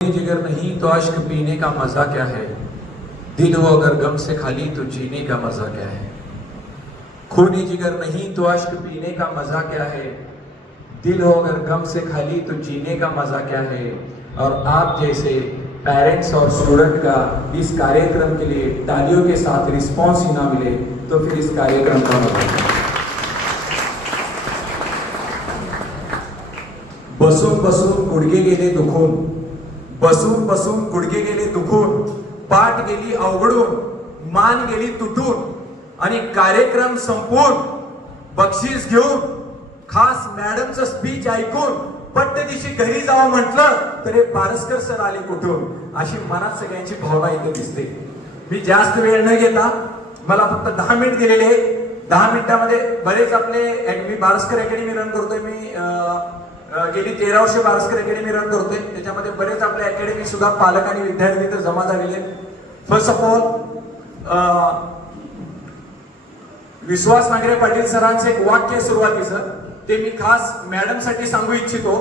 जिगर नहीं तो अश्क पीने का मजा क्या है, दिल हो अगर गम से खाली तो जीने का मजा क्या है। खूनी जिगर नहीं तो अश्क पीने का मजा क्या है, दिल हो अगर गम से खाली तो जीने का मजा क्या है। और आप जैसे पेरेंट्स और स्टूडेंट का इस कार्यक्रम के लिए तालियों के साथ रिस्पॉन्स ही ना मिले तो फिर इस कार्यक्रम का मतलब। बसून बसून गुडघे गेले दुखून, बसून बसून गुडघे गेले दुखून, पाठ गेली अवघडून, मान गेली तुटून आणि कार्यक्रम संपवून बक्षीस घेऊन खास मॅडमचं स्पीच ऐकून पट्टदिशी घरी जावं म्हटलं तरी पारसकर सर आले कुठून, अशी मनात सगळ्यांची भावना इथे दिसते। मी जास्त वेळ न घेता मला फक्त 10 मिनिट दिलेले, 10 मिनिटांमध्ये बरेच आपले मी पारसकर अकॅडमी रन करतोय। मी गेली 13 वर्ष पारसकर अकॅडमी रन करतोय, त्याच्यामध्ये बरेच आपल्या अकॅडमी सुद्धा पालक आणि विद्यार्थी तर जमा झालेले आहेत। फर्स्ट ऑफ ऑल विश्वास नांगरे पाटील सरांचे एक वाक्य सुरुवातीचं ते मी खास मॅडम साठी सांगू इच्छितो।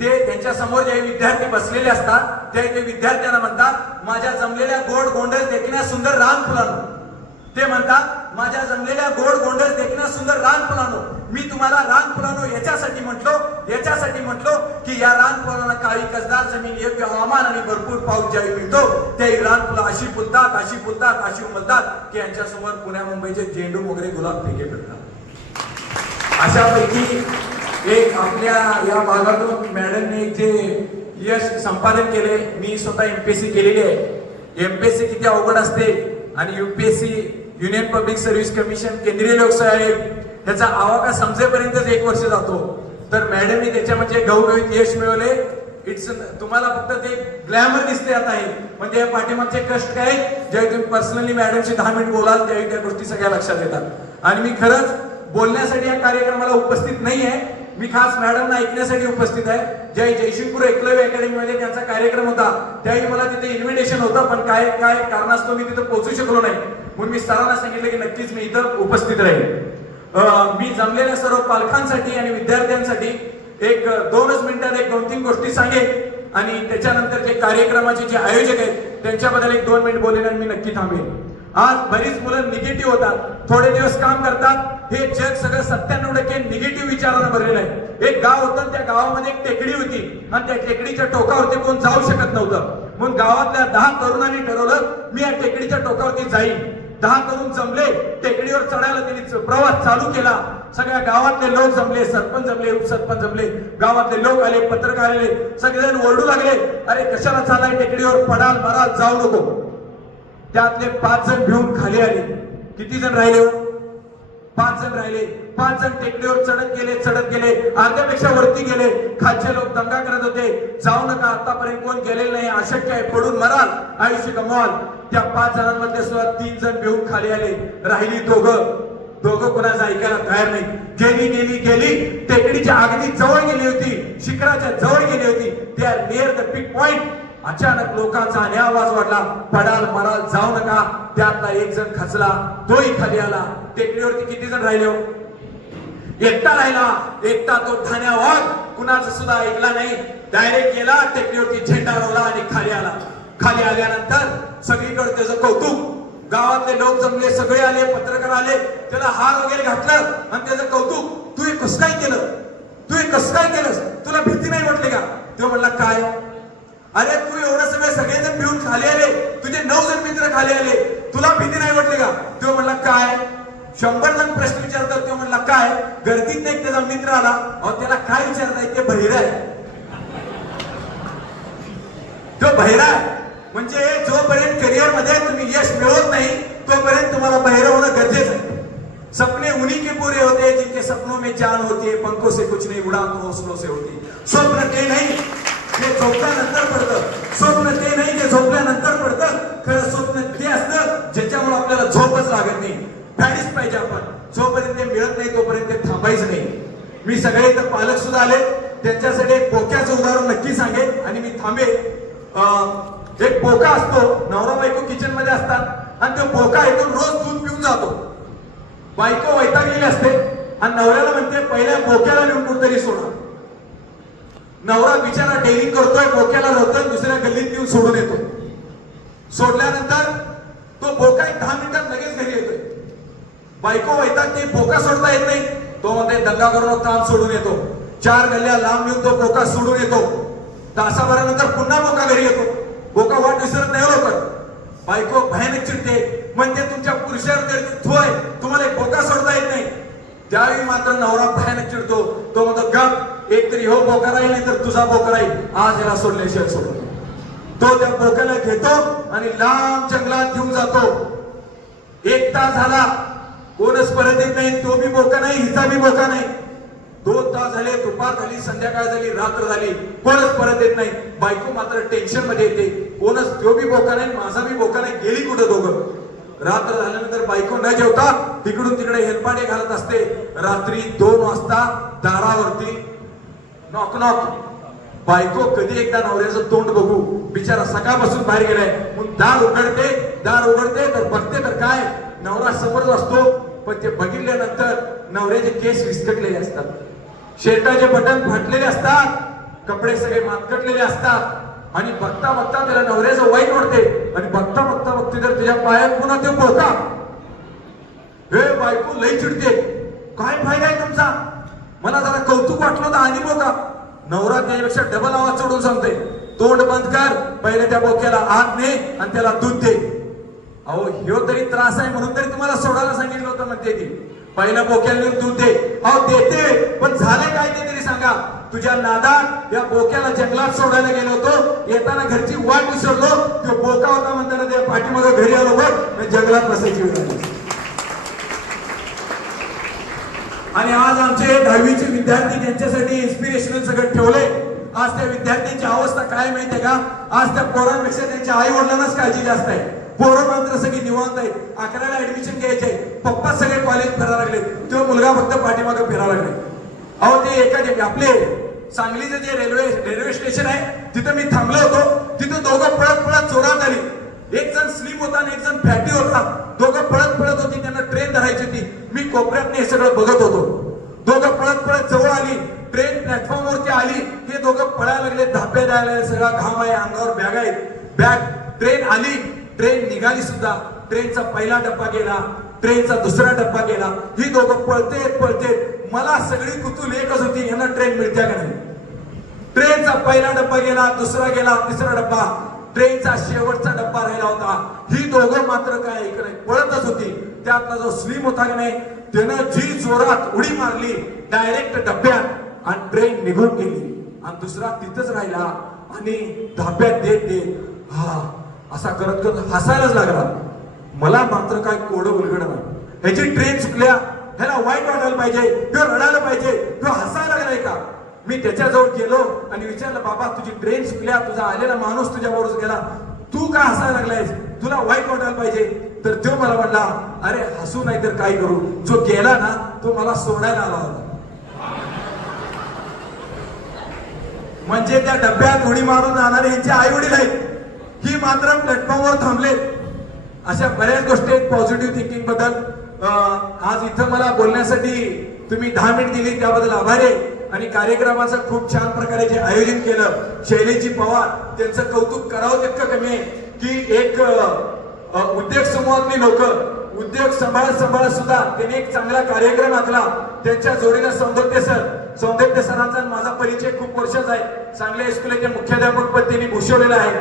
ते त्यांच्या समोर जे विद्यार्थी बसलेले असतात ते विद्यार्थ्यांना म्हणतात, माझ्या जमलेल्या गोड गोंडस देखण्या सुंदर रान फुलानो। ते म्हणतात, माझ्या जमलेल्या गोड गोंडस देखण्या सुंदर रान फुलानो। मी तुम्हाला रान फुलानो याच्यासाठी म्हटलो की या रान फुलांना काळी कसदार जमीन, योग्य हवामान आणि भरपूर पाऊस ज्यावेळी मिळतो त्यावेळी रान फुलं अशी फुलतात अशी उमलतात की यांच्या समोर पुण्या मुंबईचे झेंडू मोगरे गुलाब फेके पडतात। अशापैकी एक आपल्या या भागातून मॅडमने एक जे यश संपादन केले, मी स्वतः एमपीएससी केलेली आहे। एमपीएससी किती अवघड असते आणि UPSC union public service commission केंद्रीय लोकसेवा आयोग त्याचा आवाका समजेपर्यंतच 1 वर्ष जातो। तर मॅडमने त्याच्यामध्ये घवघवीत यश मिळवले। तुम्हाला फक्त ते ग्लॅमर दिसते आता आहे, म्हणजे पाठीमागचे कष्ट काय, ज्यावेळी तुम्ही पर्सनली मॅडमशी 10 मिनिट बोलाल त्यावेळी त्या गोष्टी सगळ्या लक्षात येतात। आणि मी खरंच बोलण्यासाठी या कार्यक्रमाला उपस्थित नाही आहे, मी खास मॅडमना ऐकण्यासाठी उपस्थित आहे। ज्यावेळी जयसिंगपूर एकलव्य अकॅडमीमध्ये त्यांचा कार्यक्रम होता त्यावेळी मला तिथे इन्व्हिटेशन होतं, पण काय कारणास्तव मी तिथे पोहोचू शकलो नाही, म्हणून मी सरांना सांगितलं की नक्कीच मी इथं उपस्थित राहील। मी जमलेल्या सर्व पालकांसाठी आणि विद्यार्थ्यांसाठी एक 2च मिनिटात 1-2-3 गोष्टी सांगेन आणि त्याच्यानंतर जे कार्यक्रमाचे जे आयोजक आहेत त्यांच्याबद्दल 1-2 मिनिट बोलेन आणि मी नक्की थांबेन। आज बरीच मुलं निगेटिव्ह होतात, थोडे दिवस काम करतात, हे जग सगळं 97% निगेटिव्ह विचारानं भरलेलं आहे। एक गाव होतं, त्या गावामध्ये एक टेकडी होती आणि त्या टेकडीच्या टोकावरती कोण जाऊ शकत नव्हतं, म्हणून गावातल्या 10 तरुणांनी ठरवलं मी या टेकडीच्या टोकावरती जाईन। 10 तरुण जमले, टेकडीवर चढायला त्यांनी प्रवास चालू केला। सगळ्या गावातले लोक जमले, सरपंच जमले, उपसरपंच जमले, गावातले लोक आले, पत्रकार आले, सगळेजण ओरडू लागले, अरे कशाला चालाय टेकडीवर, पडाल मराल जाऊ नको। त्यातले 5 जण भिवून खाली आले। किती जण राहिले? 5 जण राहिले। 5 जण टेकडीवर चढत गेले, अर्ध्यापेक्षा वरती गेले। खालचे लोक दंगा करत होते, जाऊ नका, आतापर्यंत कोण गेलेलं नाही, अशक्य आहे, पडून मराल, आयुष्य गमवाल। त्या 5 जणांमध्ये सुद्धा 3 जण भिवून खाली आले, राहिली दोघं कोणाचं ऐकायला तयार नाही। गेली टेकडीच्या अगदी जवळ गेली होती, शिखराच्या जवळ गेली होती, they are near the peak point. अचानक लोकांचा आणि आवाज वाढला, पडाल मराल जाऊ नका। त्यातला 1 जण खचला, तोही खाली आला। टेकडीवरती किती जण राहिले? एकटा राहिला, एकटा तो ठाण्या वाघ, कुणाचं सुद्धा ऐकला नाही, डायरेक्ट गेला टेकडीवरती, झेंडा रोवला आणि खाली आला। खाली आल्यानंतर सगळीकडे त्याचं कौतुक, गावातले लोक जमले, सगळे आले, पत्रकार आले, त्याला हार वगैरे घातलं आणि त्याचं कौतुक, तू हे कसं काय केलंस, तुला भीती नाही वाटली का? तो म्हणला काय, अरे तू एवढं सगळेजण भिवून खाली आले, तुझे 9 जण मित्र खाली आले, तुला भीती नाही वाटली का? तो म्हणला काय, 100 जण प्रश्न विचारतात, तो म्हणला काय, गर्दीत एक त्याचा मित्र आला, अहो त्याला काय विचारताय, ते बहिरा आहे, तो बहिरा आहे। म्हणजे जोपर्यंत करिअर मध्ये तुम्ही यश मिळवत नाही तोपर्यंत तुम्हाला बहिरा होणं गरजेचं आहे। सपने उन्हीं के पूरे होते हैं जिनके सपनों में जान होती है, पंखों से कुछ नहीं, उड़ान तो हौसलों से होती। स्वप्न ते नाही जे झोपल्यानंतर पडतं, स्वप्न ते नाही जे झोपल्यानंतर पडतं, खरं स्वप्न ते असतं ज्याच्यामुळे आपल्याला झोपच लागत नाही। फॅडीच पाहिजे आपण, जोपर्यंत ते मिळत नाही तोपर्यंत ते थांबायचं नाही। मी सगळे इथं पालक सुद्धा आले, त्यांच्यासाठी एक बोक्याचं उदाहरण नक्की सांगेन आणि मी थांबेन। एक बोका असतो, नवरा बायको किचन मध्ये असतात आणि तो बोका इथून रोज दूध पिऊन जातो। बायको वैतागलेली असते आणि नवऱ्याला म्हणते पहिल्या बोक्याला नेऊन कुठतरी सोडा। नवरा बिचारा डेअरिंग करतोय, बोक्याला रवतोय, दुसऱ्या गल्लीत नेऊन सोडून येतो. सोडल्यानंतर तो बोका 10 मिनिटात लगेच घरी येतोय. बायको वैतागते, बोका सोडता येत नाही. तो मध्ये दंगा करून काम सोडून येतो. 4 गल्ल्या लांब येऊन तो बोका सोडून येतो. तासाभरानंतर पुन्हा बोका घरी येतो. बोका वाट विसरत नाही लवकर. बायको भयानक चिडते, म्हणते तुमच्या पुरुषावर थोय, तुम्हाला एक बोका सोडता येत नाही. त्यावेळी मात्र नवरा भयानक चिडतो. तो म्हणतो गप, एक तरी हो बोका राहील, नाही तर तुझा बोका राहील. आज याला सोडल्याशिवाय सोडतो. तो त्या बोक्याला घेतो आणि लांब जंगलात घेऊन जातो. 1 तास झाला, कोणच परत येत नाही. तो बी बोका नाही, हिचा बी बोका नाही. 2 तास झाले, दुपार झाली, संध्याकाळ झाली, रात्र झाली, कोणच परत येत नाही. बायको मात्र टेन्शन मध्ये येते, कोणच, तो बी बोका नाही, माझा बी बोका नाही, गेली कुठं दोघं. रात्र झाल्यानंतर बायको न जेवता तिकडून तिकडे हेलपाटे घालत असते. रात्री 2 वाजता दारावरती नॉक नॉक. बायको कधी एकदा नवऱ्याचं तोंड बघू, बिचारा सकाळपासून बाहेर गेलाय, म्हणून दार उघडते तर बघते तर काय, नवरा समोरच असतो. पण ते बघितल्यानंतर नवऱ्याचे केस विस्कटलेले असतात, शर्टाचे बटन फाटलेले असतात, कपडे सगळे मातकटलेले असतात. आणि बघता बघता त्याला नवऱ्याचं वाईट वाटते. आणि बघता बघते तर तुझ्या पायात पुन्हा ते बोका. हे बायको लई चिडते, काय फायदा आहे तुमचा, मला जरा कौतुक वाटलं तर आणि बोका. नवरा त्याच्यापेक्षा डबल आवाज चढून सांगते, तोंड बंद कर, पहिले त्या बोक्याला आत ने आणि त्याला दूध दे. अहो ह्यो तरी त्रास आहे म्हणून तरी तुम्हाला सोडायला सांगितलं होतं म्हणते ती. पहिल्या बोक्याला दूध दे. अहो देते, पण झाले काय ते तरी सांगा. तुझ्या नादात या बोक्याला जंगलात सोडायला गेलो होतो, येताना घरची वाट विसरलो, तो बोका होता म्हणताना त्या पाठीमागे घरी आलो बघ, जंगलात बसायची वेळ आली. आणि आज आमचे 10वीचे विद्यार्थी त्यांच्यासाठी इन्स्पिरेशनल सगळं ठेवले. आज त्या विद्यार्थ्यांची अवस्था काय माहितीये का, आज त्या पोरांपेक्षा त्यांच्या आई वडिलांनाच काळजी जास्त आहे. पोरं मात्र सगळी निवांत आहेत. 11ला ऍडमिशन घ्यायचे, पप्पा सगळे कॉलेज फिरायला लागले, तो मुलगा फक्त पाठीमागे फिरायला लागले. अहो ते एखादे आपले सांगलीचं जे रेल्वे स्टेशन आहे तिथं मी थांबलो होतो. तिथं दोघं पळत जोरात आली. एक जण स्लिम होता आणि एक जण फॅटी होता. दोघं पळत होती, त्यांना ट्रेन धरायची होती. मी कोपऱ्यात हे सगळं बघत होतो. दोघं पळत जवळ आली, ट्रेन प्लॅटफॉर्म वरती आली. हे दोघं पळायला लागले, धापे द्यायला, सगळा घाम आहे अंगावर, बॅग आहे, ट्रेन आली, ट्रेन निघाली सुद्धा. ट्रेनचा पहिला डब्बा गेला, ट्रेनचा दुसरा डब्बा गेला. ही दोघं पळते. मला सगळी कुतूल एकच होती, यांना ट्रेन मिळते का नाही. ट्रेनचा पहिला डब्बा गेला, दुसरा गेला, तिसरा डब्बा, ट्रेनचा शेवटचा डब्बा राहिला होता. ही दोघं मात्र काय इकडे पळतच होती. त्यातला जो स्लिम होता की नाही, त्यानं जी जोरात उडी मारली डायरेक्ट डब्यात आणि ट्रेन निघून गेली. आणि दुसरा तिथंच राहिला आणि धाब्यात देत हा असा करत हसायलाच लागला. मला मात्र काय कोडं उलगडलं. ह्याची ट्रेन चुकल्या, ह्याला वाईट वाटायला पाहिजे, किंवा रडायला पाहिजे, किंवा हसायला लागलाय का. मी त्याच्याजवळ गेलो आणि विचारलं, बाबा तुझी ट्रेन चुकल्या, तुझा आलेला माणूस तुझ्याबरोबर गेला, तू का हसायला लागलायस, तुला वाईट वाटायला पाहिजे. तर तो मला म्हणला, अरे हसू नाही तर काय करू, जो गेला ना तो मला सोडायला आला होता. म्हणजे त्या डब्यात उडी मारून जाणारे यांचे आई वडील आहेत, ही मात्र प्लॅटफॉर्मवर थांबले. अशा बऱ्याच गोष्टी आहेत पॉझिटिव्ह थिंकिंग बद्दल. आज इथं मला बोलण्यासाठी तुम्ही 10 मिनिट दिली, त्याबद्दल आभारी आहे. आणि कार्यक्रमाचं खूप छान प्रकारे जे आयोजन केलं, शैलेजी पवार, त्यांचं कौतुक करावं तितकं कमी आहे की एक उद्योग समूहातली लोक उद्योग सांभाळत सुद्धा त्यांनी एक चांगला कार्यक्रम आखला. त्यांच्या जोडीला सौंदत्य सरांचा माझा परिचय खूप वर्षाचा आहे. सांगली हायस्कूलचे मुख्याध्यापक पद त्यांनी भूषवलेलं आहे.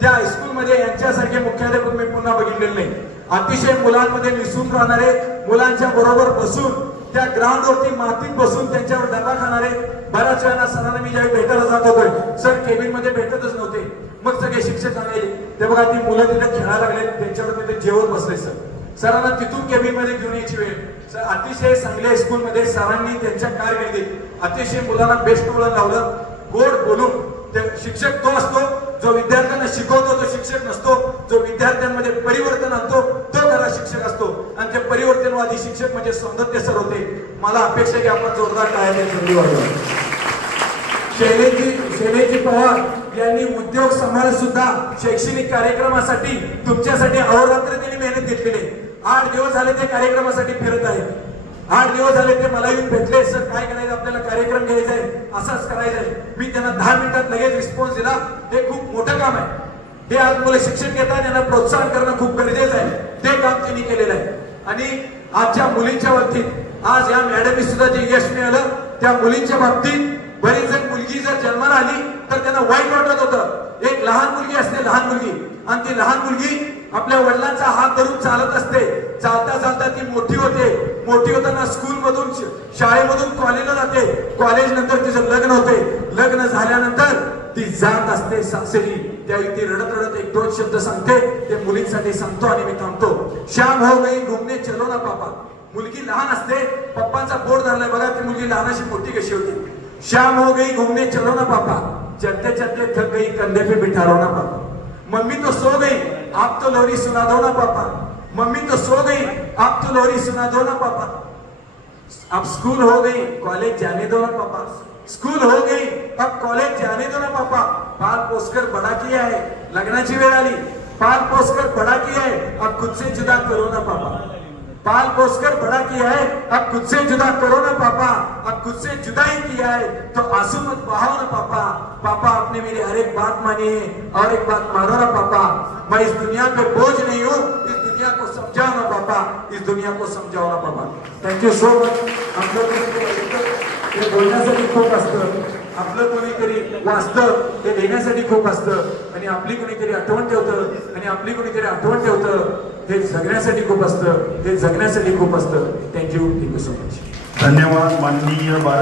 त्या हायस्कूलमध्ये यांच्यासारखे मुख्याध्यापक मी पुन्हा बघितलेले नाही. अतिशय मुलांमध्ये मिसळून राहणारे, मुलांच्या बरोबर बसून त्या ग्राउंडवरती मातीत बसून त्यांच्यावर डबा खाणारे. बऱ्याच वेळा सरांना मी ज्यावेळी भेटायला जात होतो, सर केबिन मध्ये भेटतच नव्हते. मग सगळे शिक्षक आले, ते बघा ती मुलं तिथे खेळायला लागले, त्यांच्यावर तिथे जेवण बसले. सरांना तिथून केबिन मध्ये घेऊन यायची वेळ. सर अतिशय सांगली हायस्कूल मध्ये सरांनी त्यांच्या कारकिर्दीत अतिशय मुलांना बेस्ट वळण लावलं. गोड बोलून शिक्षक तो असतो जो विद्यार्थ्यांना शिकवतो, तो शिक्षक नसतो. जो विद्यार्थ्यांमध्ये परिवर्तन आणतो तो खरा शिक्षक असतो. आणि ते परिवर्तनवादी शिक्षक म्हणजे सौंदत्य सर होते. मला अपेक्षा की आपण जोरदार टाळ्या संधी वाढवा. शैलेजी पवार यांनी उद्योग सांभाळत सुद्धा शैक्षणिक कार्यक्रमासाठी तुमच्यासाठी अहोरात्र त्यांनी मेहनत घेतलेली. 8 दिवस झाले ते कार्यक्रमासाठी फिरत आहेत. 8 दिवस झाले ते मला येऊन भेटले, सर काय करायचं आपल्याला, कार्यक्रम घ्यायचा आहे, असंच करायचं आहे. मी त्यांना 10 मिनिटात लगेच रिस्पॉन्स दिला. हे खूप मोठं काम आहे. हे आज मुलं शिक्षण घेतात, त्यांना प्रोत्साहन करणं खूप गरजेचं आहे. ते काम त्यांनी केलेलं आहे. आणि आजच्या मुलींच्या बाबतीत आज या मॅडमनी सुद्धा जे यश मिळालं, त्या मुलींच्या बाबतीत बरीच जण मुलगी जर जन्माला आली तर त्यांना वाईट वाटत होतं. एक लहान मुलगी असते, लहान मुलगी, आणि ती लहान मुलगी आपल्या वडिलांचा हात धरून चालत असते. चालता चालता ती मोठी होते. मोठी होताना स्कूल मधून, शाळेमधून कॉलेजला जाते. कॉलेज नंतर तिचं लग्न होते. लग्न झाल्यानंतर ती जात असते सासरी. त्यावेळी ती रडत रडत एक दोन शब्द सांगते. ते मुलींसाठी सांगतो आणि मी थांबतो. शाम हो गई घूमने चलो ना पापा. मुलगी लहान असते, पप्पांचा बोट धरलाय बघा, ती मुलगी लहानाशी मोठी कशी होती. शाम हो गई घूमने चलो ना पापा, चलते चलते थक गई कंधे पे बिठा लो ना पापा. मम्मी तो सो गई, आप तो लोरी सुना दो ना पापा. मम्मी तो सो गई, आप तो लोरी सुना दो ना पापा. अब स्कूल हो गई, कॉलेज जाने दो ना पापा. स्कूल हो गई, अब कॉलेज जाने दो ना पापा. पाल पोसकर बड़ा किया है, लग्नाची वेळ आली. पाल पोसकर बड़ा किया है, अब खुद से जुदा करो ना पापा. पाल पोसकर बड़ा किया है, अब खुद से जुदा करो ना पापा. अब खुद से जुदा ही किया है तो आंसू मत बहाओ ना पापा. पापा आपने मेरी हर एक बात मानी है, और एक बात मानो ना पापा, मैं इस दुनिया पे बोझ नहीं हूँ. इस दुनिया को समझाओ ना पापा, इस दुनिया को समझाओ ना पापा. Thank you so much. हे बोलण्यासाठी खूप असतं, आपलं कोणीतरी वाचतं ते लिहिण्यासाठी खूप असतं, आणि आपली कोणीतरी आठवण ठेवतं, आणि आपली कोणीतरी आठवण ठेवतं. हे जगण्यासाठी खूप असतं, हे जगण्यासाठी खूप असतं. Thank you so much. धन्यवाद माननीय